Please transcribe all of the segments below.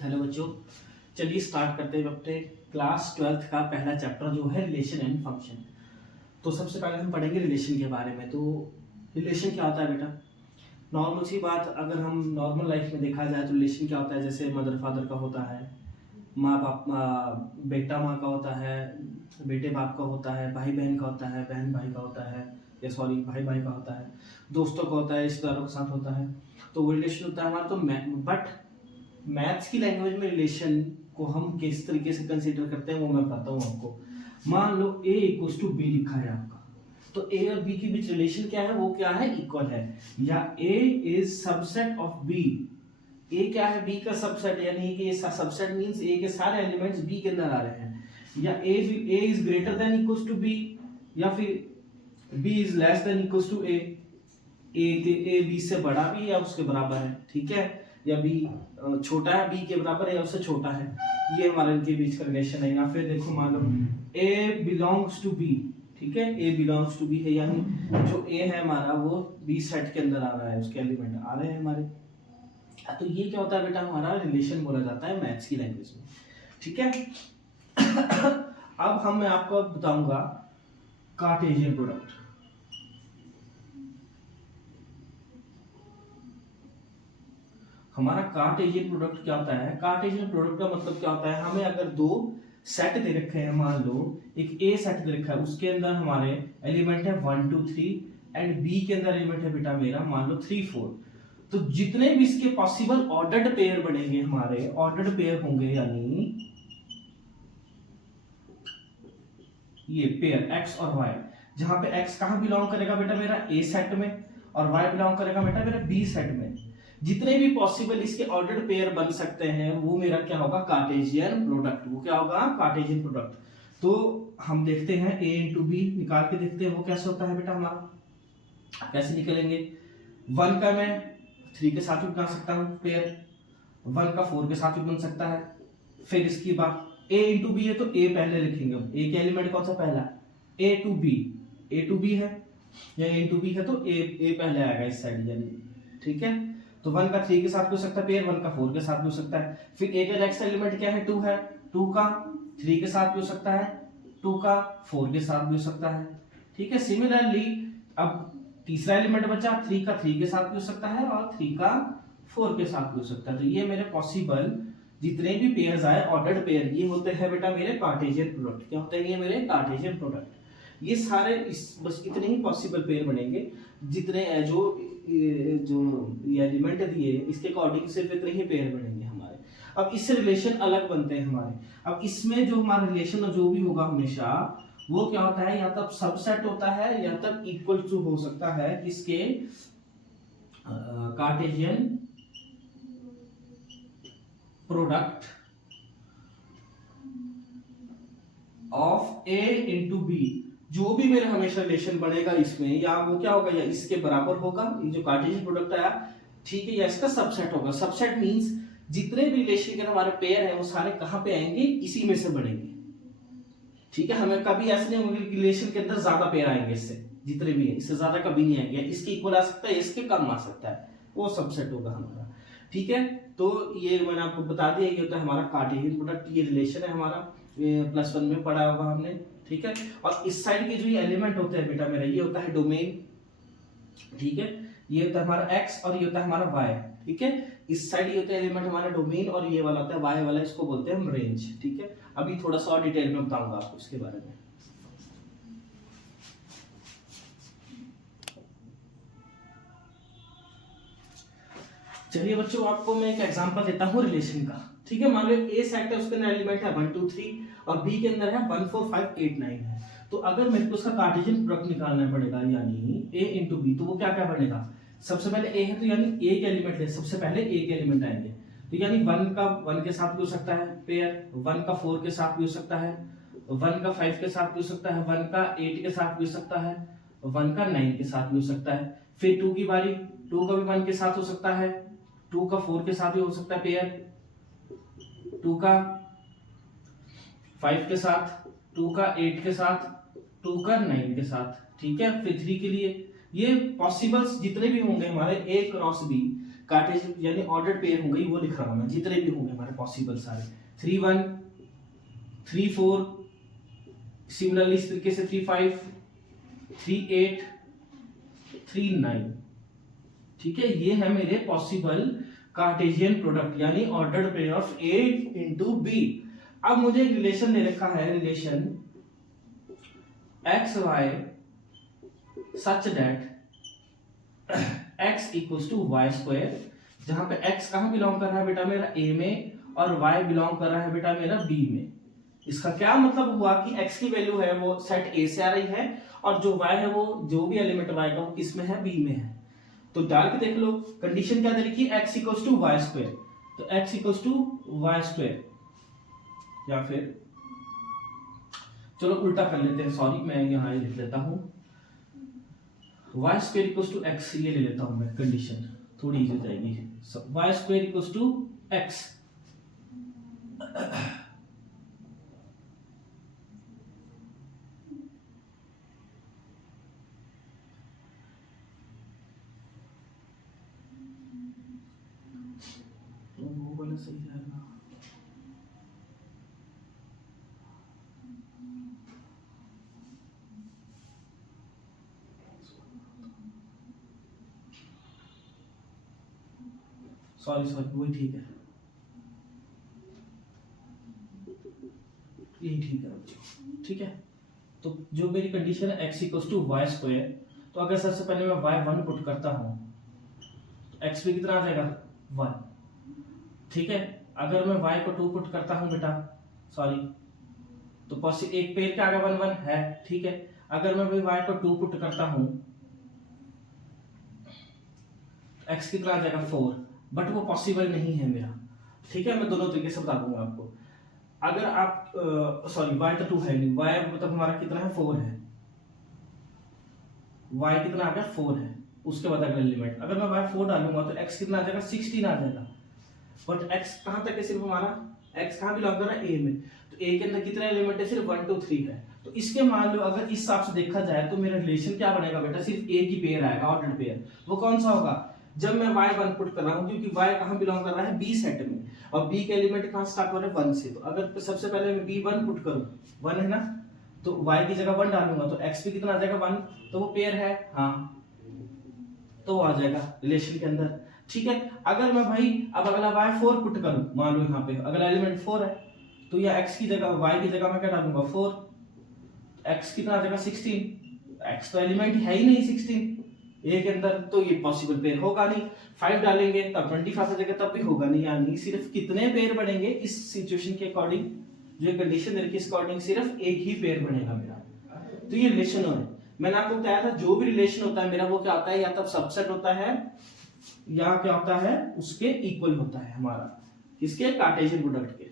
Hello बच्चों, चलिए start करते हैं अपने क्लास 12th का पहला चैप्टर जो है रिलेशन एंड फंक्शन। तो सबसे पहले हम पढ़ेंगे रिलेशन के बारे में। तो रिलेशन क्या होता है बेटा? नॉर्मल सी बात, अगर हम नॉर्मल लाइफ में देखा जाए तो रिलेशन क्या होता है, जैसे मदर फादर का होता है, माँ बाप बेटा माँ का होता है, बेटे बाप का होता है, भाई बहन का होता है, बहन भाई का होता है, या सॉरी भाई भाई का होता है, दोस्तों का होता है, रिश्तेदारों के साथ होता है। तो वो रिलेशन होता है हमारा। तो बट मैथ्स की लैंग्वेज में रिलेशन को हम किस तरीके से कंसीडर करते हैं वो मैं बताता हूँ आपको। मान लो a इक्वल्स टू बी लिखा है आपका, तो a और b के बीच रिलेशन क्या है, वो क्या है, इक्वल है। या a is subset of b, a क्या है, b का सबसेट, यानी कि सबसेट मींस a के सारे एलिमेंट्स b के अंदर आ रहे हैं। या a is greater than equals to b, या फिर b is less than equals to a, a b से बड़ा भी या उसके बराबर है, ठीक है, या b छोटा है b के बराबर है या उससे छोटा है, ये हमारे इनके बीच का रिलेशन है। या फिर देखो मान लो a बिलोंग्स टू b, ठीक है, a बिलोंग्स टू b है, यानी जो a है हमारा वो b सेट के अंदर आ रहा है, उसके एलिमेंट आ रहे हैं हमारे। तो ये क्या होता है बेटा, हमारा रिलेशन बोला जाता है मैथ्स की लैंग्वेज में, ठीक है। अब मैं आपको बताऊंगा कार्टेशियन प्रोडक्ट। हमारा कार्टेशियन प्रोडक्ट क्या होता है? कार्टेशियन प्रोडक्ट का मतलब क्या होता है, हमें अगर दो सेट दे रखे हैं, मान लो एक ए सेट दे रखा है, उसके अंदर हमारे एलिमेंट है 1 2 3 एंड बी के अंदर एलिमेंट है बेटा मेरा मान लो 3 4। तो जितने भी इसके पॉसिबल ऑर्डर्ड पेयर बनेंगे, हमारे ऑर्डर्ड पेयर होंगे, यानी ये पेयर x और y, जहां पे x कहां बिलोंग करेगा बेटा मेरा a सेट में, और y बिलोंग करेगा बेटा मेरा b सेट में। जितने भी पॉसिबल इसके ऑर्डर्ड पेयर बन सकते हैं वो मेरा क्या होगा, कार्टेशियन प्रोडक्ट। वो क्या होगा, कार्टेशियन प्रोडक्ट। तो हम देखते हैं a इंटू बी निकाल के देखते हैं वो कैसे होता है बेटा हमारा। कैसे निकलेंगे, 1 का मैं 3 के साथ भी बना सकता हूँ पेयर, 1 का 4 के साथ भी बन सकता है। फिर इसकी बात a इंटू बी है तो a पहले लिखेंगे। अब a के एलिमेंट कौन सा पहला, a टू b है, या a इंटू बी है तो a पहले आएगा इस साइड, यानी ठीक है। तो 1 का 3 के साथ भी हो सकता है पेयर, 1 का 4 के साथ भी हो सकता है। फिर a का नेक्स्ट एलिमेंट क्या है, 2 है, 2 का 3 के साथ भी हो सकता है, 2 का 4 के साथ भी हो सकता है, ठीक है। सिमिलरली अब तीसरा एलिमेंट बचा, 3 का 3 के साथ भी हो सकता है और 3 का 4 के साथ भी हो सकता है। तो ये मेरे पॉसिबल जितने भी पेयर्स आए ऑर्डर्ड पेयर, ये होते हैं बेटा मेरे कार्टेशियन प्रोडक्ट। क्या होते हैं ये मेरे कार्टेशियन प्रोडक्ट। ये सारे बस इतने ही पॉसिबल पेयर बनेंगे, जितने जो ये एलिमेंट दिए इसके अकॉर्डिंग सिर्फ इतने ही पेयर बनेंगे हमारे। अब इससे रिलेशन अलग बनते हैं हमारे। अब इसमें जो हमारा रिलेशन जो भी होगा हमेशा वो क्या होता है, या तब सबसेट होता है या तब इक्वल टू हो सकता है किसके, Cartesian product of a into b. जो भी मेरा हमेशा रिलेशन बनेगा इसमें, या वो क्या होगा, या इसके बराबर होगा, ये जो कार्टेशियन प्रोडक्ट आया, ठीक है, या इसका सबसेट होगा। सबसेट मींस जितने भी रिलेशन के हमारे पेयर हैं वो सारे कहां पे आएंगे, इसी में से बनेंगे, ठीक है। हमें कभी ऐसे नहीं होगा कि रिलेशन के अंदर ज्यादा पेयर आएंगे, इससे जितने भी हैं इससे ज्यादा कभी नहीं आएंगे। इसके इक्वल आ सकता है, इसके कम आ सकता है, वो सबसेट होगा हमारा, ठीक है। तो ये मैंने आपको बता दिया, ये होता है हमारा कार्टेशियन प्रोडक्ट, ये रिलेशन है हमारा, +1 में पढ़ा होगा हमने, ठीक है। और इस साइड के जो ये एलिमेंट होते हैं बेटा मेरा, ये होता है डोमेन, ठीक है, ये होता है हमारा x और ये होता है हमारा y, ठीक है। इस साइड ये होता है एलिमेंट हमारा डोमेन और ये वाला होता है y वाला, इसको बोलते हैं हम रेंज, ठीक है। अभी थोड़ा सा और डिटेल में बताऊंगा आपको इसके बारे में। चलिए बच्चों, आपको मैं एक एग्जांपल देता हूँ रिलेशन का, ठीक है। मान लो ए सेट है, उसके अंदर एलिमेंट है 1 2 3 और बी के अंदर है 1 4 5 8 9 है। तो अगर मेरे को उसका कार्टेशियन प्रोडक्ट निकालना पड़ेगा, यानी a इंटू बी, तो वो क्या क्या बनेगा, सबसे पहले a है तो यानी a के एलिमेंट है, सबसे पहले a के एलिमेंट आएंगे। तो यानी 1 का 1 के साथ भी हो सकता है पेयर, 1 का 4 के साथ भी हो सकता है, 1 का 5 के साथ भी हो सकता है, 1 का 8 के साथ भी हो सकता है, 1 का 9 के साथ भी हो सकता है। फिर 2 की बारी, 2 का भी 1 के साथ हो सकता है, 2 का 4 के साथ भी हो सकता है पेयर, 2 का 5 के साथ, 2 का 8 के साथ, 2 का 9 के साथ, ठीक है। फिर 3 के लिए ये पॉसिबल्स जितने भी होंगे हमारे a क्रॉस b, कार्टेशियन यानी ऑर्डर्ड पेयर होंगे वो लिख रहा हूं मैं, जितने भी होंगे हमारे पॉसिबल सारे 3 1 3 4, सिमिलरली इस तरीके से 3 5 3 8 3 9। ठीक है, ये है मेरे पॉसिबल कार्टेशियन प्रोडक्ट यानी ordered pair of a into b. अब मुझे एक रिलेशन दे रखा है, relation x y such that x equals to y square, जहां पे x कहां बिलोंग कर रहा है बेटा मेरा a में और y बिलोंग कर रहा है बेटा मेरा b में। इसका क्या मतलब हुआ कि x की वैल्यू है वो सेट a से आ रही है और जो y है वो जो भी एलिमेंट y का वो किस में है, b में है। तो डाल के देख लो, कंडीशन क्या दे रखी है, x equals to y square, तो x equals to y square, या फिर चलो उल्टा कर लेते हैं, सॉरी मैं यहाँ लिख लेता हूँ y square equals to x, ये ले लेता हूँ मैं, कंडीशन थोड़ी इजी हो जाएगी। y square equals to x, तो वो वाला सही जाएगा। सॉरी वही ठीक है, यही ठीक है बच्चों। ठीक है, तो जो मेरी कंडीशन है x equals to y square, तो अगर सबसे पहले मैं y1 पुट करता हूँ तो x पे कितना आ जाएगा 1। ठीक है, अगर मैं y को 2 पुट करता हूँ बेटा, सॉरी तो पॉसिबल एक पेयर का आगे 1 1 है। ठीक है, अगर मैं भाई y को 2 पुट करता हूँ तो x कितना आ जाएगा 4, बट वो पॉसिबल नहीं है मेरा। ठीक है, मैं दोनों तरीके से बता दूंगा आपको। अगर आप सॉरी y तो 2 है नहीं, y मतलब हमारा कितना है 4 है, y कितना आ गया 4 है, उसके बाद अगला एलिमेंट अगर मैं y 4 डालूंगा तो x कितना आ जाएगा 16 आ जाएगा। बट x कहां तक है, सिर्फ हमारा x कहां बिलोंग कर रहा है a में, तो a के अंदर कितने एलिमेंट है, सिर्फ 1 2 3 है। तो इसके मान लो अगर इस हिसाब से देखा जाए तो मेरा रिलेशन क्या बनेगा बेटा, सिर्फ a की पेयर आएगा, ऑर्डर्ड पेयर। वो कौन सा होगा, जब मैं y1 पुट कर रहा हूं, क्योंकि y कहां बिलोंग कर रहा है b सेट में, और b के एलिमेंट कहां स्टार्ट हो रहे हैं 1 से। तो अगर सबसे पहले मैं b1 पुट करूं 1 है ना, तो y की जगह 1 डालूंगा तो x पे कितना आ जाएगा 1, तो वो पेयर है, हाँ तो वो आ जाएगा रिलेशन के अंदर। ठीक है, अगर मैं भाई अब अगला y4 पुट करूं, मान लो यहाँ पे अगला एलिमेंट 4 है, तो या x की जगह y की जगह मैं क्या डालूंगा 4, x कितना आ जाएगा 16, x तो एलिमेंट है ही नहीं 16 ए के अंदर, तो ये पॉसिबल पेयर होगा नहीं। 5 डालेंगे तब 25 आ जाएगा, तब भी होगा नहीं। यानी सिर्फ कितने पेयर बनेंगे इस सिचुएशन के अकॉर्डिंग, जो कंडीशन है इसके अकॉर्डिंग सिर्फ एक ही पेयर बनेगा मेरा। तो ये रिलेशन है, मैंने आपको बताया था जो भी रिलेशन होता है मेरा वो क्या होता है, या तो सबसेट होता है या क्या होता है उसके इक्वल होता है हमारा, किसके, कार्टेशियन प्रोडक्ट के।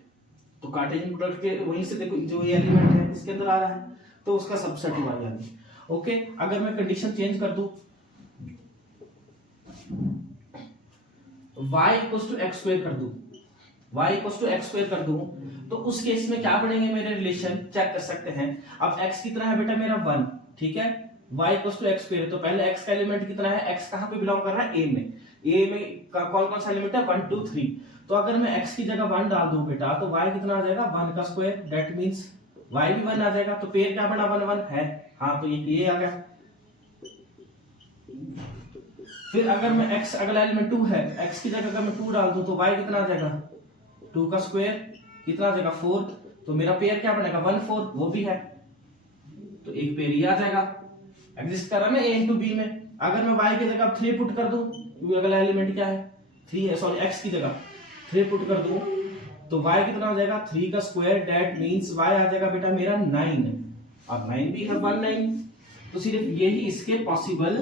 तो कार्टेशियन प्रोडक्ट के वहीं से देखो जो ये एलिमेंट है इसके अंदर आ रहा है तो उसका सबसेट हुआ यानी। ओके, अगर मैं कंडीशन चेंज कर दूं y equals to x square कर दूं, y equals to x square कर दूं, तो उस केस में क्या बनेंगे मेरे रिलेशन, चेक कर सकते हैं। अब x कितना है बेटा मेरा 1, ठीक है, y equals to x square, तो पहले x का एलिमेंट कितना है, x कहां पे बिलोंग कर रहा है a में, a में कौन कौन सा एलिमेंट है 1 2 3, तो अगर मैं x की जगह 1 डाल दूं बेटा तो y कितना आ जाएगा 1 का स्क्वायर, दैट मींस y भी 1 आ जाएगा। तो पेयर क्या बना 1 1 है, हाँ तो ये आ गया। फिर अगर मैं x अगला एलिमेंट 2 है, x की जगह अगर मैं 2 डाल दूं तो y कितना आ जाएगा 2 का स्क्वायर, कितना आ जाएगा 4, तो मेरा पेयर क्या बनेगा 1 4, वो भी है, तो एक पेयर ही आ जाएगा, एग्जिस्ट कर रहा है ना a इंटू बी में। अगर मैं y की जगह 3 पुट कर दूं, क्योंकि अगला एलिमेंट क्या है 3 है, सॉरी x की जगह 3 पुट कर दूं तो y कितना आ जाएगा 3 का स्क्वायर, दैट मींस y आ जाएगा बेटा मेरा 9, अब 9 भी है 1 9, तो सिर्फ यही इसके पॉसिबल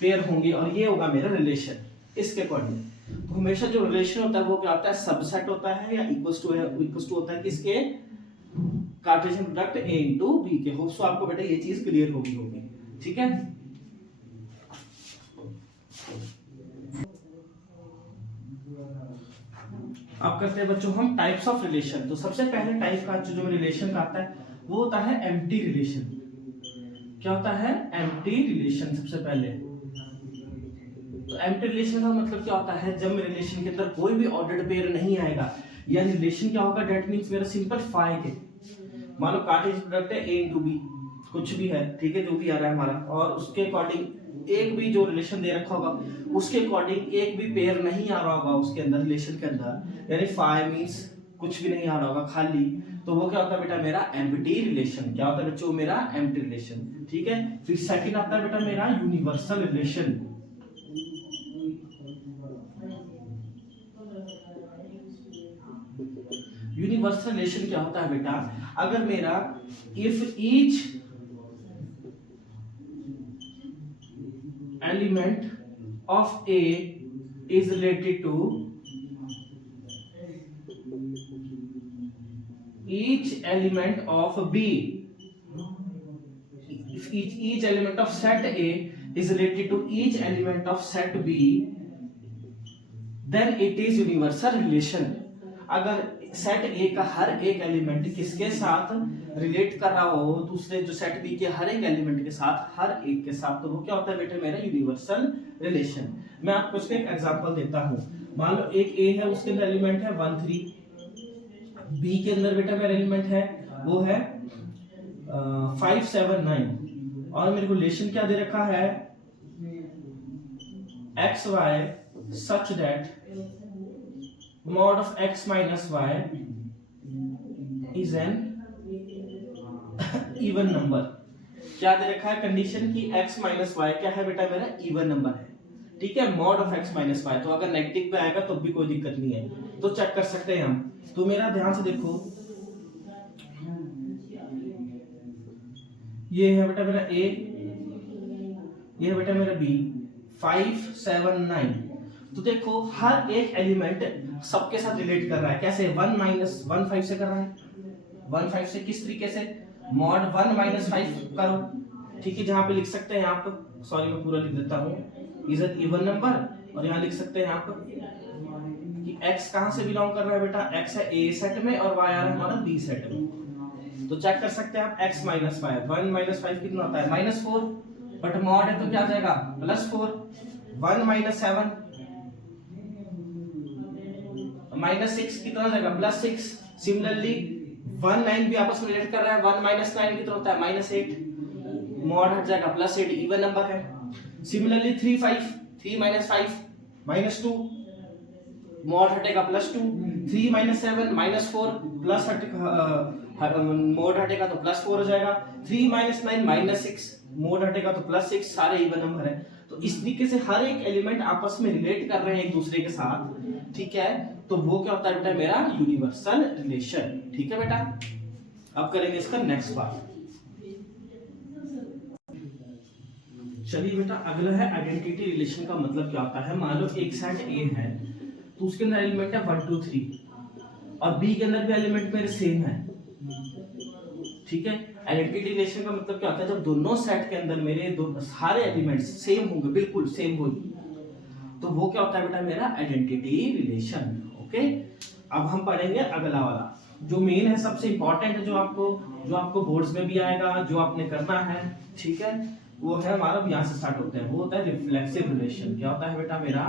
पेयर होंगे और ये होगा मेरा रिलेशन इसके अकॉर्डिंग। तो हमेशा जो रिलेशन होता है वो क्या होता है, सबसेट होता है या इक्वल्स टू होता है किसके, Cartesian product a into b के। होप सो आपको बेटा ये चीज क्लियर होगी होगी, ठीक है। अब करते हैं बच्चों हम टाइप्स ऑफ रिलेशन। तो सबसे पहले टाइप का जो रिलेशन का आता है वो होता है एम्प्टी रिलेशन। क्या होता है, एम्प्टी रिलेशन। सबसे पहले तो एम्प्टी रिलेशन का मतलब क्या होता है, जब मेरे रिलेशन के अंदर कोई भी ऑर्डर्ड पेयर नहीं आएगा, यानी रिलेशन क्या होगा, डेट मींस मेरा सिंपल फाई के, मान लो कार्टेशियन प्रोडक्ट है ए इंटू बी, कुछ भी है, ठीक है, जो भी आ रहा है हमारा, और उसके अकॉर्डिंग एक भी जो रिलेशन दे रखा होगा उसके अकॉर्डिंग एक भी पेयर नहीं आ रहा होगा उसके अंदर, रिलेशन के अंदर, यानी फाई मींस कुछ भी नहीं आ रहा होगा खाली, तो वो क्या होता है बेटा, मेरा एम्प्टी रिलेशन। क्या होता है बच्चों, मेरा एम्प्टी रिलेशन। ठीक है, फिर सेकंड आता है बेटा मेरा यूनिवर्सल रिलेशन। यूनिवर्सल रिलेशन क्या होता है बेटा, अगर मेरा if each element of a is related to each element of B, if each element of set A is related to each element of set B, then it is universal relation। अगर set A का हर एक element किसके साथ relate कर रहा हो, दूसरे जो सेट B के हर एक एलिमेंट के साथ, हर एक के साथ, तो वो क्या होता है बेटा, मेरा यूनिवर्सल रिलेशन। मैं आपको इसका एक एग्जांपल देता हूं। मान लो एक A है, उसके अंदर एलिमेंट है 1 3, बी के अंदर बेटा मेरा एलिमेंट है वो है 5 7 9, और मेरे को रिलेशन क्या दे रखा है, x y such that mod of x minus y is an even number. क्या दे रखा है कंडीशन की, एक्स माइनस वाई क्या है बेटा, मेरा इवन नंबर है। ठीक है, mod of x minus y, तो अगर नेगेटिव पे आएगा तो भी कोई दिक्कत नहीं है, तो चेक कर सकते हैं हम। तो मेरा ध्यान से देखो, ये है बेटा मेरा ए, ये है बेटा मेरा बी, 5 7 9। तो देखो हर एक एलिमेंट सबके साथ रिलेट कर रहा है, कैसे, 1 माइनस 1 5 से कर रहा है, 1 5 से किस तरीके से, मॉड 1 माइनस 5 करो। ठीक है, जहां पे लिख सकते हैं आप, सॉरी मैं पूरा लिख देता हूं, इज एन इवन नंबर, और यहां लिख सकते हैं आप कि x कहां से बिलोंग कर रहा है बेटा, x है a सेट में और y आ रहा है हमारा b सेट में। तो चेक कर सकते हैं आप, x माइनस 5, 1 माइनस 5 कितना होता है, -4, बट मॉड है तो क्या आ जाएगा, +4, 1 माइनस 7 -6 कितना हो जाएगा, +6। सिमिलरली 1 9 भी आपस में रिलेट कर रहा है, 1 माइनस 9 कितना होता है, -8, मॉड हट जाएगा, +8, इवन नंबर है। सिमिलरली 3 5, 3 माइनस 5 -2, मॉड हटेगा +2, 3 माइनस 7 -4 प्लस मोड हटेगा तो +4 हो जाएगा, 3 माइनस 9 -6, मोड हटेगा तो +6, सारे इवन नंबर है। तो इस तरीके से हर एक एलिमेंट आपस में रिलेट कर रहे हैं एक दूसरे के साथ। ठीक है, तो वो क्या होता है बेटा, मेरा यूनिवर्सल रिलेशन। ठीक है बेटा, अब करेंगे इसका नेक्स्ट पार्ट। चलिए बेटा, अगला है आइडेंटिटी रिलेशन का मतलब क्या होता है। मान लो एक सेट ए है, तो उसके अंदर एलिमेंट है 1 2 3, और बी के अंदर भी एलिमेंट मेरे सेम है। ठीक है, आइडेंटिटी रिलेशन का मतलब क्या होता है, जब दोनों सेट के अंदर मेरे सारे एलिमेंट्स सेम होंगे, बिल्कुल सेम होंगे, तो वो क्या होता है बेटा, मेरा आइडेंटिटी रिलेशन। ओके, अब हम पढ़ेंगे अगला वाला, जो मेन है, सबसे इंपॉर्टेंट है, जो आपको बोर्ड्स में भी आएगा, जो आपने करना है। ठीक है, वो है हमारा, यहाँ से स्टार्ट होता है, वो होता है रिफ्लेक्सिव रिलेशन। क्या होता है बेटा मेरा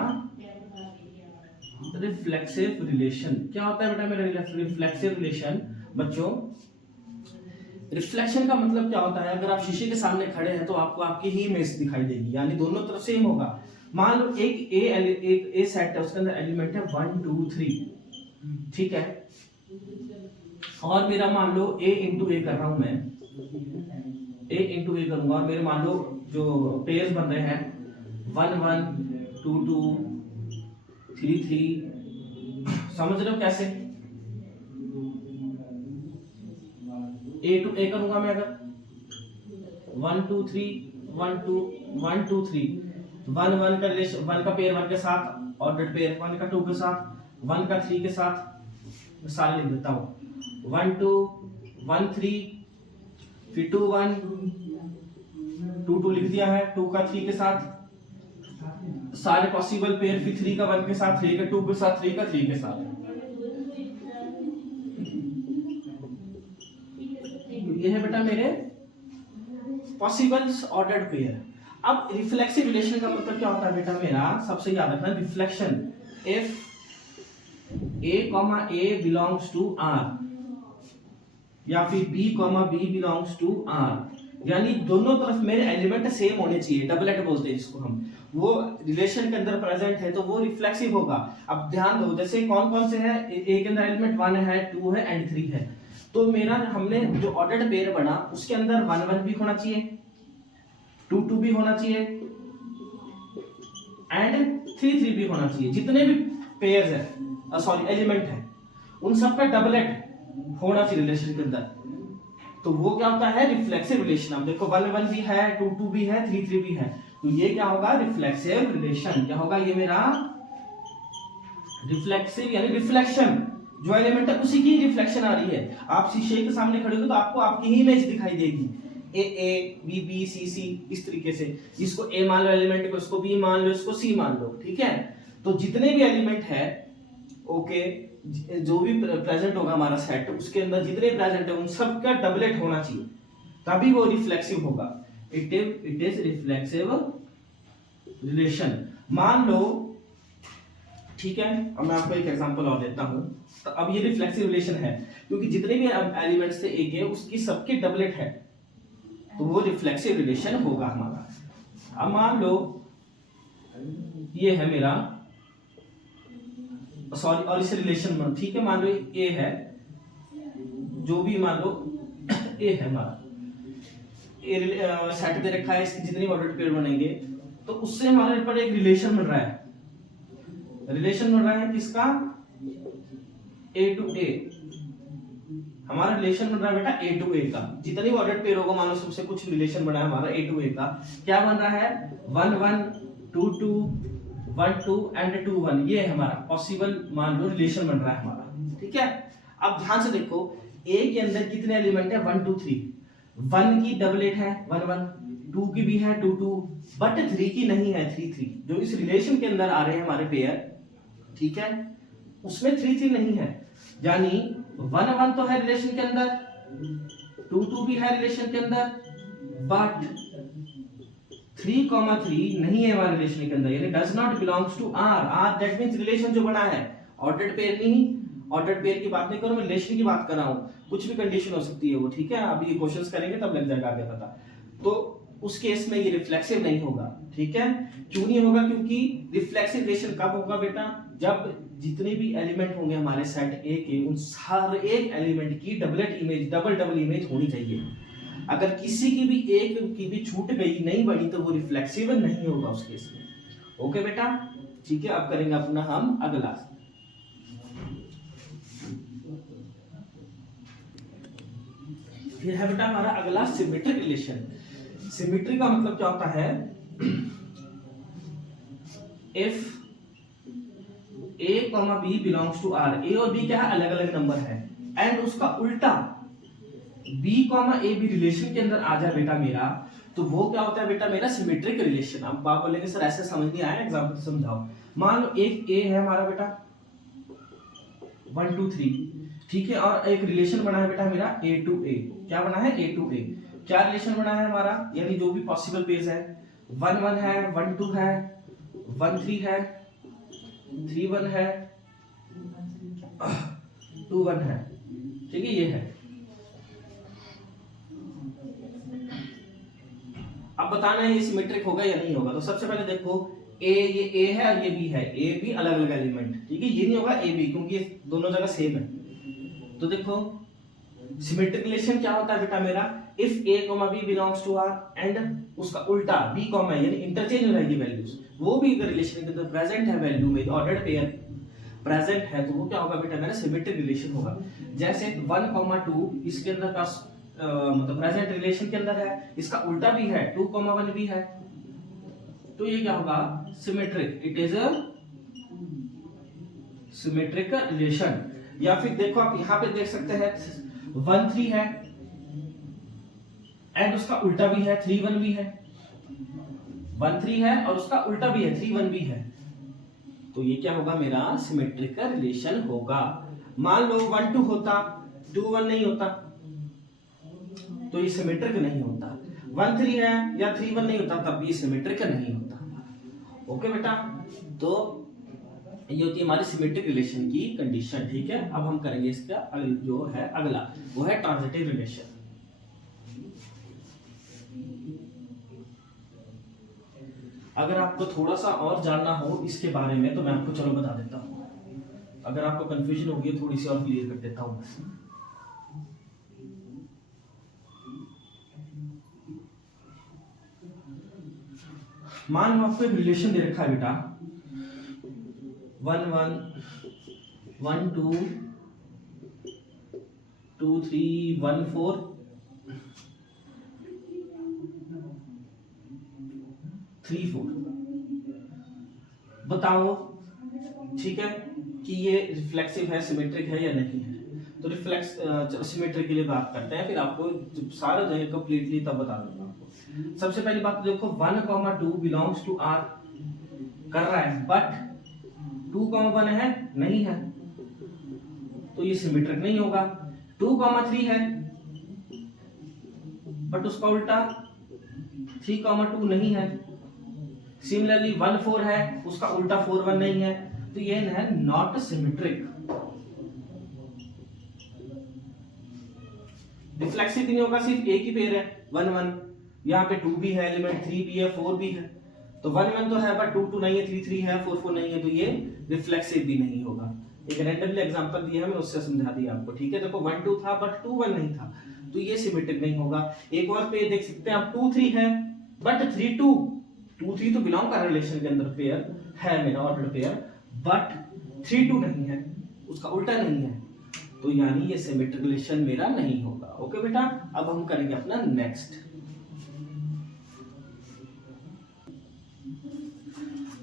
रिफ्लेक्सिव रिलेशन? क्या होता है बेटा मेरा रिफ्लेक्सिव रिलेशन? बच्चों, रिफ्लेक्शन का मतलब क्या होता है, अगर आप शीशे के सामने खड़े हैं तो आपको आपकी ही इमेज दिखाई देगी, यानी दोनों तरफ सेम होगा। मान लो एक ए सेट है, उसके अंदर एलिमेंट है 1 2 3, ठीक है, और मेरा मान लो a इंटू ए कर रहा हूं मैं, a इंटू ए करूंगा, और मेरे मान लो जो पेयर्स बन रहे हैं 1 1 2 2 3 3, समझ रहे हो कैसे? a टू a करूंगा मैं, अगर 1 2 3 1 2 1 2 3, 1 1 का रिलेशन, 1 का पेयर 1 के साथ, ऑर्डर्ड पेयर 1 का 2 के साथ, 1 का 3 के साथ, सारे लिख देता हूं, 1 2 1 3, फिर 2 1 2 2 लिख दिया है, 2 का 3 के साथ, सारे पॉसिबल पेयर, फिर 3 का 1 के साथ, 3 का 2 के साथ, 3 का 3 के साथ। ये है बेटा मेरे पॉसिबल ऑर्डर्ड पेयर। अब रिफ्लेक्सिव रिलेशन का मतलब क्या होता है बेटा मेरा, सबसे याद रखना, reflection if a belongs to r या फिर b बिलोंग्स टू r, यानी दोनों तरफ मेरे एलिमेंट सेम होने चाहिए, डबलेट बोलते हैं जिसको हम, वो रिलेशन के अंदर प्रेजेंट है तो वो रिफ्लेक्सिव होगा। अब ध्यान दो, जैसे कौन कौन से है, ए के अंदर एलिमेंट 1 है, 2 है एंड 3 है, तो मेरा हमने जो ऑर्डर्ड पेयर बना उसके अंदर 1 1 भी होना चाहिए, 2 2 भी होना चाहिए एंड 3 3 भी होना चाहिए। जितने भी पेयर्स है, सॉरी एलिमेंट है, उन सबका डबलेट होना चाहिए रिलेशन के अंदर, तो वो क्या होता है, रिफ्लेक्सिव रिलेशन। अब देखो 1 1 भी है, 2 2 भी है, 3 3 भी है, तो ये क्या होगा, रिफ्लेक्सिव रिलेशन। क्या होगा ये मेरा रिफ्लेक्सिव, यानी रिफ्लेक्शन, जो एलिमेंट है उसी की रिफ्लेक्शन आ रही है। आप शीशे के सामने खड़े हो तो आपको आपकी ही इमेज दिखाई देगी, ए बी बी सी सी, इस तरीके से, इसको ए मान लो एलिमेंट को, इसको बी मान लो, इसको सी मान लो, ठीक है। तो जितने भी एलिमेंट है, ओके, जो भी प्रेजेंट होगा हमारा सेट, उसके अंदर जितने प्रेजेंट है उन सब का डबलेट होना चाहिए, तभी वो रिफ्लेक्सिव होगा। It is reflexive relation. मान लो, ठीक है, अब मैं आपको एक एग्जांपल और देता हूं। तो अब ये रिफ्लेक्सिव रिलेशन है क्योंकि जितने भी एलिमेंट्स थे एक है, उसकी सबके डबलेट है, तो वो रिफ्लेक्सिव रिलेशन होगा हमारा। अब मान लो ये है मेरा, सॉरी, और इसे रिलेशन मान, ठीक है, मान लो ए है, जो भी मान लो ए है हमारा, सेट दे रखा है, इसकी जितनी ऑर्डर्ड पेयर बनेंगे तो उससे हमारे पर एक रिलेशन बन रहा है। रिलेशन बन रहा है किसका, ए टू ए, हमारा रिलेशन बन रहा है बेटा ए टू ए का। जितनी ऑर्डर्ड पेयर होगा, मान लो सबसे कुछ रिलेशन बना है हमारा ए टू ए का, क्या बन रहा है, 1 1 2 2 1 2 एंड 2 1, ये हमारा पॉसिबल मान लो रिलेशन बन रहा है हमारा, ठीक है। अब ध्यान से देखो, ए के अंदर कितने एलिमेंट है, 1 2 3, 1 की डबलेट है 1 1, 2 की भी है 2 2, बट 3 की नहीं है 3 3, जो इस रिलेशन के अंदर आ रहे हैं हमारे पेयर, ठीक है, उसमें 3 3 नहीं है, यानी 1 1 तो है रिलेशन के अंदर, 2 2 भी है रिलेशन के अंदर, बट 3 3 नहीं है हमारे रिलेशन के अंदर, यानी does not belongs to r. R that means relation जो बना है, ऑर्डर्ड पेयर नहीं, ऑर्डर्ड पेयर की बात नहीं करूं मैं, रिलेशन की बात कर रहा हूं, कुछ भी कंडीशन हो सकती है वो, ठीक है, अभी ये क्वेश्चंस करेंगे तब लग जाएगा आगे पता। तो उस केस में ये रिफ्लेक्सिव नहीं होगा, ठीक है। क्यों नहीं होगा, क्योंकि रिफ्लेक्सिव रिलेशन कब होगा बेटा, जब जितने भी एलिमेंट होंगे हमारे सेट ए के, उन हर एक एलिमेंट की डबलेट इमेज, डबल इमेज होनी चाहिए। अगर किसी की भी एक की भी छूट गई, नहीं बनी, तो वो रिफ्लेक्सिव नहीं होगा उस केस में। ओके बेटा, ठीक है। अब करेंगे अपना हम अगला, फिर है बेटा हमारा अगला सिमेट्रिक रिलेशन। सिमेट्री का मतलब क्या होता है, if a, b belongs to r, a और b क्या है, अलग अलग नंबर है, एंड उसका उल्टा b, a भी रिलेशन के अंदर आ जाए बेटा मेरा, तो वो क्या होता है बेटा मेरा, सिमेट्रिक रिलेशन। अब आप बोलेंगे सर ऐसे समझ नहीं आया, एग्जांपल से समझाओ। मान लो एक a है हमारा बेटा 1 2 3, ठीक है, और एक रिलेशन बना है बेटा मेरा a टू a, क्या बना है, a टू a, क्या रिलेशन बना है हमारा, यानी जो भी पॉसिबल पेयर्स है, 1 1 है, 1 2 है, 1 3 है, 3 1 है, 2 1 है, ठीक है, ये है। अब बताना है ये सिमेट्रिक होगा या नहीं होगा। तो सबसे पहले देखो, ए, ये ए है और ये बी है, ए बी अलग अलग एलिमेंट, ठीक है, ये नहीं होगा ए बी, क्योंकि ये दोनों जगह सेम है। तो देखो सिमेट्रिक रिलेशन क्या होता है बेटा मेरा, if a, b belongs to r and उसका उल्टा b, यानी इंटरचेंज हो जाएगी वैल्यूज, वो भी अगर रिलेशन के अंदर प्रेजेंट है वैल्यू में, ऑर्डर्ड पेयर प्रेजेंट है, तो वो क्या होगा बेटा मेरा, सिमेट्रिक रिलेशन होगा। जैसे 1 2 इसके अंदर का मतलब प्रेजेंट रिलेशन के अंदर है, इसका उल्टा भी है, 2 1 भी है, तो ये क्या होगा, symmetric, it is a symmetric relation. या फिर देखो आप यहां पे देख सकते हैं 1 3 है एंड उसका उल्टा भी है, 3 1 भी है, 1 3 है और उसका उल्टा भी है, 3 1 भी है, तो ये क्या होगा मेरा, सिमेट्रिक रिलेशन होगा। मान लो 1 2 होता, 2 1 नहीं होता, तो ये सिमेट्रिक नहीं होता। 1-3 है या 3-1 नहीं होता तब भी सिमेट्रिक नहीं होता हमारा। ओके बेटा, तो ये होती है हमारी सिमेट्रिक रिलेशन की कंडीशन। ठीक है, अब हम करेंगे इसका जो है अगला, वो है ट्रांजिटिव रिलेशन। अगर आपको थोड़ा सा और जानना हो इसके बारे में तो मैं आपको चलो बता देता हूँ। अगर आपको कंफ्यूजन होगी थोड़ी सी और क्लियर कर देता हूँ। मान लो आपको एक रिलेशन दे रखा है बेटा 1-1 1-2 2-3 1-4 3-4। बताओ ठीक है कि ये रिफ्लेक्सिव है, सिमेट्रिक है या नहीं है। तो रिफ्लेक्स सिमेट्रिक के लिए बात करते हैं, फिर आपको जब सारा जो है कंप्लीटली तब बता दूंगा आपको। सबसे पहली बात देखो 1,2 बिलोंग्स टू आर कर रहा है, बट 2,1 है नहीं है, तो ये सिमेट्रिक नहीं होगा। 2,3 है बट उसका उल्टा 3,2 नहीं है। सिमिलरली 1-4 है, उसका उल्टा 4-1 नहीं है, तो ये है नॉट सिमेट्रिक। रिफ्लेक्सिव नहीं होगा, सिर्फ एक ही पेयर है 1-1, यहाँ पे 2 भी है एलिमेंट, 3 भी है, 4 भी है, तो 1-1 तो है बट 2-2 नहीं है, 3-3 है, 4-4 नहीं है, तो ये रिफ्लेक्सिव भी नहीं होगा। एक रैंडमली एग्जांपल दिया है मैंने, उससे समझा दिया आपको। ठीक है, देखो 1-2 था बट 2-1 नहीं था, तो ये सिमेट्रिक नहीं होगा। एक और पेयर देख सकते हैं आप, 2-3 है बट 3-2, 2-3 तो बिलोंग कर रिलेशन के अंदर पेयर है मेरा ऑर्डर पेयर, बट 3-2 नहीं है, उसका उल्टा नहीं है, तो यानी ये सिमेट्रिक रिलेशन मेरा नहीं होगा। ओके बेटा, अब हम करेंगे अपना नेक्स्ट।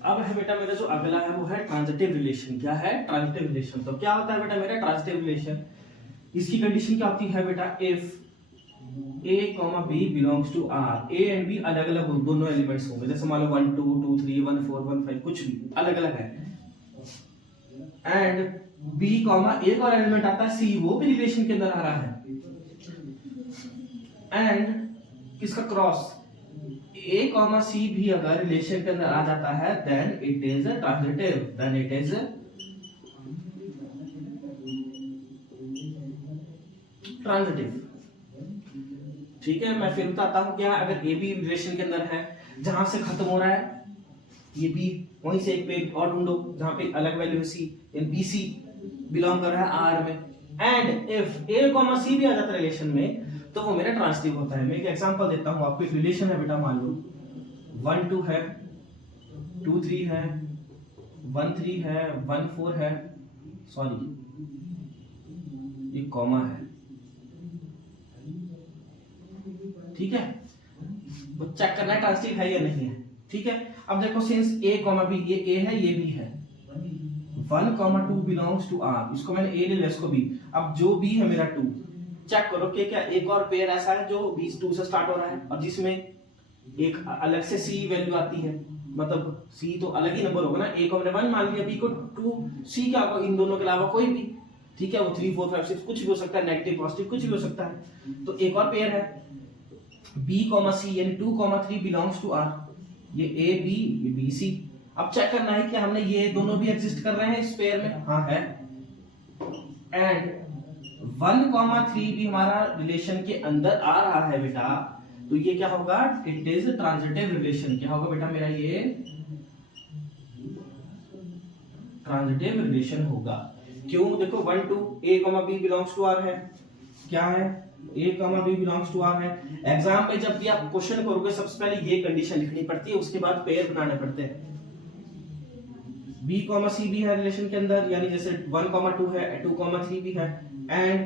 अब है बेटा मेरा जो अगला है वो है ट्रांजिटिव रिलेशन। क्या है ट्रांजिटिव रिलेशन? तो क्या होता है बेटा मेरा ट्रांजिटिव रिलेशन? इसकी कंडीशन क्या होती है बेटा, if A, B belongs to R, A and B अलग अलग दोनों एलिमेंट्स होंगे, जैसे मान लो 1, 2, 2, 3, 1, 4, 1, 5 कुछ भी अलग अलग है, एंड B, एक और एलिमेंट आता है C, वो भी रिलेशन के अंदर आ रहा है, एंड किसका क्रॉस A, C भी अगर रिलेशन के अंदर आ जाता है then it is transitive, then it is transitive. ठीक है, मैं फिर बताता हूं क्या। अगर ए बी रिलेशन के अंदर है, जहां से खत्म हो रहा है ये बी, वहीं से एक पे और ढूंढो जहां पे अलग वैल्यू है सी, यानी बी सी बिलोंग कर रहा है आर में, एंड इफ ए कॉमा सी भी आ जाता है रिलेशन में तो वो मेरा ट्रांजिटिव होता है। मैं एक एग्जांपल देता हूं आपको। एक रिलेशन है बेटा, मान लो 1-2 है, 2-3 है, 1-3 है, 1-4 है, सॉरी ये कॉमा है। ठीक है, वो चेक करना है ट्रांजिटिव है या नहीं है। ठीक है, अब देखो सिंस a, b, ये a है ये b है, 1,2 बिलोंग्स टू r, इसको मैंने a ले लिया, इसको b, अब जो b है मेरा 2, चेक करो कि क्या एक और पेयर ऐसा है जो b 2 से स्टार्ट हो रहा है और जिसमें एक अलग से c वैल्यू आती है, मतलब c तो अलग ही नंबर होगा ना, a को हमने 1 मान लिया, b को 2, c क्या होगा इन दोनों के अलावा कोई भी। ठीक है, वो 3, 4, 5, 6 कुछ भी हो सकता है, नेगेटिव पॉजिटिव कुछ भी हो सकता है। तो एक और पेयर है B, C यानी 2, 3 बिलोंग्स टू R, ये A, B, ये B, C। अब चेक करना है कि हमने ये दोनों भी एग्जिस्ट कर रहे हैं इस पेयर में, हाँ है, एंड 1, 3 भी हमारा रिलेशन के अंदर आ रहा है बेटा, तो ये क्या होगा, इट इज ट्रांजिटिव रिलेशन। क्या होगा बेटा मेरा, ये ट्रांजिटिव रिलेशन होगा। क्यों? देखो 1, 2 A, B belongs to R है, क्या है A, B belongs to R है। एग्जाम में जब भी आप क्वेश्चन करोगे सबसे पहले ये कंडीशन लिखनी पड़ती है, उसके बाद पेयर बनाने पड़ते हैं। B, C भी है रिलेशन के अंदर, यानी जैसे 1, 2 है, 2, 3 भी है, and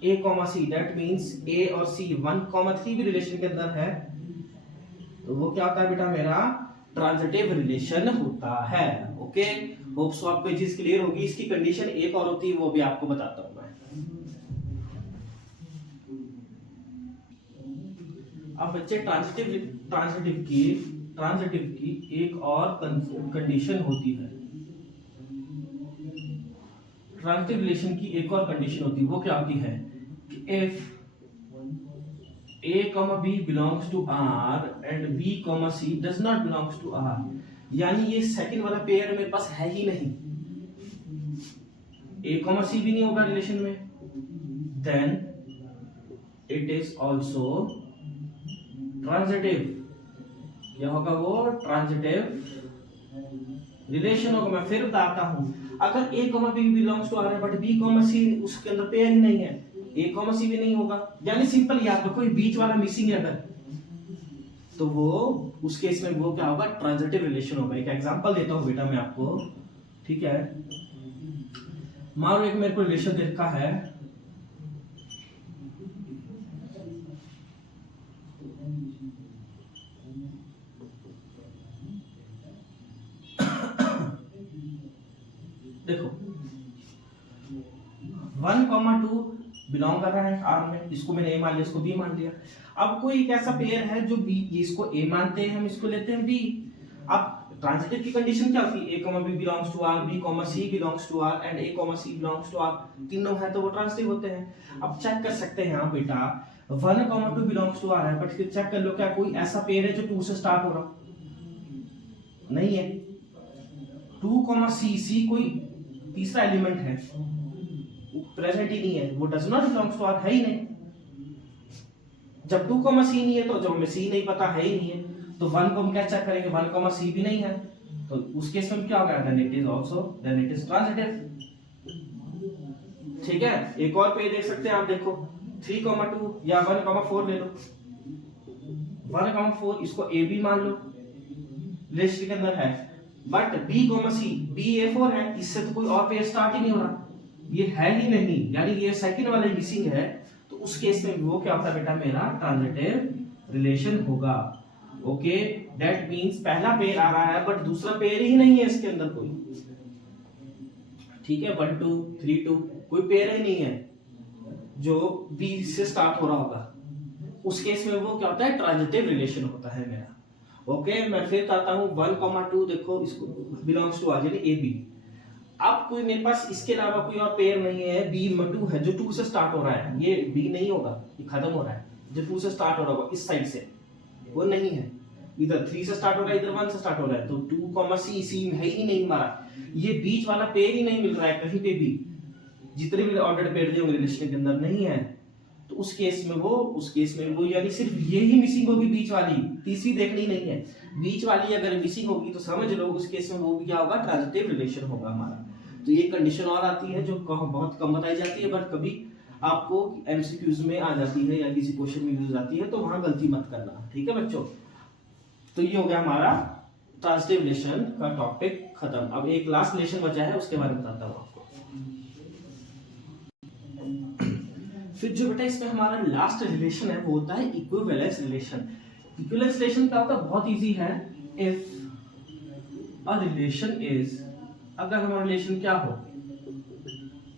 A, C, that means A और C 1, 3 भी रिलेशन के अंदर है, तो वो क्या होता है बेटा मेरा ट्रांजिटिव रिलेशन होता है। ओके, होप सो आपको ये चीज क्लियर होगी। इसकी कंडीशन एक और होती है, वो भी आपको बताता हूं मैं। अब बच्चे ट्रांजिटिव की एक और कंडीशन होती है, ट्रांजिटिव रिलेशन की एक और कंडीशन होती है, वो क्या होती है कि if A comma B belongs to R and B comma C does not belongs to R, यानी ये सेकंड वाला पेयर मेरे पास है ही नहीं, A comma C भी नहीं होगा रिलेशन में, then it is also transitive, क्या होगा वो ट्रांजिटिव रिलेशन होगा। मैं फिर बताता हूं, अगर A comma B belongs to R है बट B comma C उसके अंदर पेयर ही नहीं है, A comma C भी नहीं होगा, यानी सिंपल याद रखो कोई बीच वाला मिसिंग है अगर, तो वो उस केस में वो क्या होगा ट्रांजिटिव रिलेशन होगा। एक एग्जांपल देता हूं बेटा मैं आपको, ठीक है। मानो एक मेरे को रिलेशन देखा है, देखो 1,2 बिलोंग कर रहा है आर में, इसको मैंने ए मान लिया, इसको बी मान लिया। अब कोई एक ऐसा पेयर है जो बी, इसको ए मानते हैं हम, इसको लेते हैं बी। अब ट्रांजिटिव की कंडीशन क्या होती है, A comma B belongs to R, B comma C belongs to R and A comma C belongs to R, तीनों है तो वो ट्रांजिटिव होते हैं। अब चेक कर सकते हैं यहाँ बेटा 1,2 बिलोंग्स टू आर है, बट फिर चेक कर लो क्या कोई ऐसा पेयर है जो 2 से स्टार्ट हो रहा, नहीं है। 2, सी कोई तीसरा एलिमेंट है, प्रेजेंट ही नहीं है, वो does not belongs to r, है ही नहीं। जब 2, सी नहीं है तो जब हमें सी नहीं पता है ही नहीं है, तो 1 को हम क्या चेक करेंगे, 1, सी भी नहीं है, तो उस केस में क्या होगा, then it is also, then it is transitive. ठीक है, एक और पेज देख सकते हैं आप, देखो 3,2 या 1,4 ले लो, 1,4 इसको ए बी मान लो, लिस्ट के अंदर है, but B C B A4 है, इससे तो कोई और पेयर स्टार्ट ही नहीं हो रहा, ये है ही नहीं, यानी ये सेकंड वाला मिसिंग है, तो उस केस में वो क्या होता है बेटा, मेरा ट्रांजिटिव रिलेशन होगा। ओके, दैट मींस पहला पेयर आ रहा है बट दूसरा पेयर ही नहीं है इसके अंदर कोई, ठीक है। 1, 2, 3, 2 कोई पेयर ही नहीं है जो बी से स्टार्ट हो रहा होगा, उस केस में वो क्या होता है, ट्रांजिटिव रिलेशन होता है मेरा। ओके, मैं फिर आता हूं 1,2 देखो, इसको बिलोंग्स टू आर यानी ए बी। अब कोई मेरे पास इसके अलावा कोई और पेयर नहीं है, B2 है जो 2 से स्टार्ट हो रहा है, ये B नहीं होगा, ये खत्म हो रहा है, जो 2 से स्टार्ट हो रहा होगा इस साइड से, वो नहीं है, इधर 3 से स्टार्ट हो रहा है, इधर 1 से स्टार्ट हो रहा है, तो 2, सी है ही नहीं हमारा, ये बीच वाला पेयर ही नहीं मिल रहा है कहीं पे भी, जितने भी ऑर्डर पेयर दिए होंगे रिलेशन के अंदर नहीं है, तो उस केस में वो यानी सिर्फ ये ही मिसिंग होगी बीच वाली, तीसरी देखनी नहीं है, बीच वाली अगर मिसिंग होगी तो समझ लो उस केस में वो भी क्या होगा, ट्रांजिटिव रिलेशन होगा हमारा। तो ये कंडीशन और आती है जो बहुत कम बताई जाती है, बट कभी आपको एमसीक्यूज में आ जाती है या किसी क्वेश्चन में यूज आती है, तो वहां गलती मत करना, ठीक है बच्चों। तो ये हो गया हमारा ट्रांजिटिव रिलेशन का टॉपिक खत्म। अब एक लास्ट रिलेशन बचा है, उसके बारे में बताता हूँ आपको। फिर जो बेटा इसमें हमारा लास्ट रिलेशन है वो होता है इक्विवेलेंस रिलेशन। इक्विवेलेंस रिलेशन क्या होता है, बहुत इजी है। इफ अ रिलेशन इज, अगर हमारा रिलेशन क्या हो,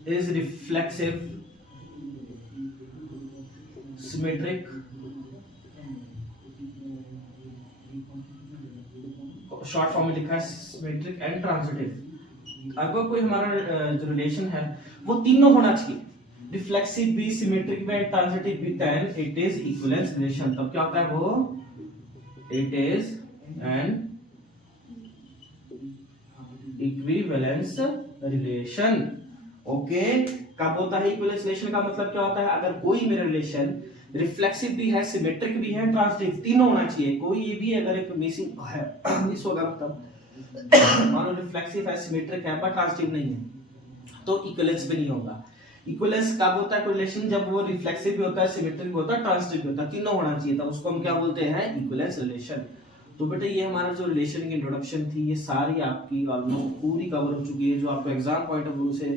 is reflexive, symmetric, short form में लिखा है सिमेट्रिक एंड ट्रांजिटिव। अगर कोई हमारा जो रिलेशन है वो तीनों होना चाहिए, रिफ्लेक्सिव भी, सिमेट्रिक भी, ट्रांजिटिव भी, then it is equivalence relation. तब क्या होता है वो, it is an equivalence relation. Okay, कब होता है इक्विवेलेंस रिलेशन का मतलब क्या होता है, अगर कोई मेरा रिलेशन रिफ्लेक्सिव भी है, सिमेट्रिक भी है, ट्रांजिटिव, तीनों होना चाहिए, कोई ये भी अगर एक मिसिंग है मिस होगा, मतलब मान लो रिफ्लेक्सिव है, सिमेट्रिक है पर ट्रांजिटिव नहीं है, तो इक्विवेलेंस भी नहीं होगा। इक्विवेलेंस कब होता है रिलेशन, जब वो रिफ्लेक्सिव भी होता है, सिमेट्रिक भी होता है, ट्रांजिटिव भी होता है, तीनों होना चाहिए, तब उसको हम क्या बोलते हैं, इक्विवेलेंस रिलेशन। तो बेटा ये हमारा जो रिलेशन की इंट्रोडक्शन थी, ये सारी आपकी ऑलमोस्ट पूरी कवर हो चुकी है। जो आपको एग्जाम पॉइंट ऑफ व्यू से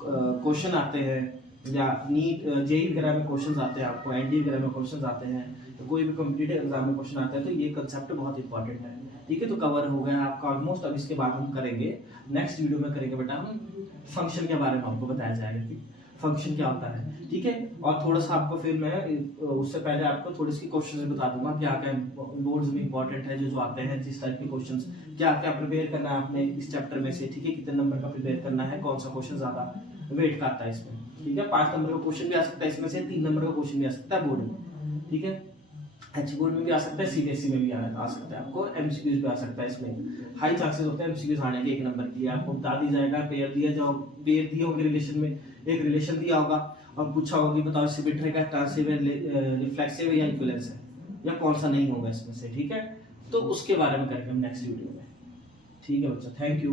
क्वेश्चन आते हैं, या नीट जेईई वगैरह में क्वेश्चंस आते हैं, आपको एनडीए वगैरह में क्वेश्चंस आते हैं, तो कोई भी कॉम्पिटिटिव एग्जाम में क्वेश्चन आता है, तो ये कंसेप्ट बहुत इंपॉर्टेंट है, ठीक है। तो कवर हो गया आपका ऑलमोस्ट। अब इसके बाद हम करेंगे नेक्स्ट वीडियो में करेंगे बेटा हम फंक्शन के बारे में, आपको बताया जाएगा कि फंक्शन क्या होता है, ठीक है। और थोड़ा सा आपको फिर मैं उससे पहले आपको थोड़ी सी क्वेश्चंस बता दूंगा क्या क्या बोर्ड्स में इंपॉर्टेंट है, जो आते हैं जिस टाइप के क्वेश्चंस, क्या क्या प्रिपेयर करना है आपने इस चैप्टर में से, ठीक है, कितने नंबर का प्रिपेयर करना है, कौन सा क्वेश्चन ज्यादा वेट करता है इसमें, ठीक है। 5 नंबर का क्वेश्चन भी आ सकता है इसमें से, 3 नंबर का क्वेश्चन भी आ सकता है बोर्ड में, ठीक है। एच बोर्ड में भी आ सकता है, सीबीएसई में भी आ सकता है, आपको एमसीक्यूज भी आ सकता है। इसमें हाई चांसेस होते हैं एमसीक्यूज आने के 1 नंबर के लिए। आपको बता दी जाएगा, पेयर दिए होंगे रिलेशन में, एक रिलेशन दिया होगा और पूछा होगा कि बताओ सिमेट्री का ट्रांसिटिव रिफ्लेक्सिव या इक्विवेलेंस है या कौन सा नहीं होगा इसमें से, ठीक है। तो उसके बारे में करेंगे हम नेक्स्ट वीडियो में, ठीक है बच्चा, थैंक यू।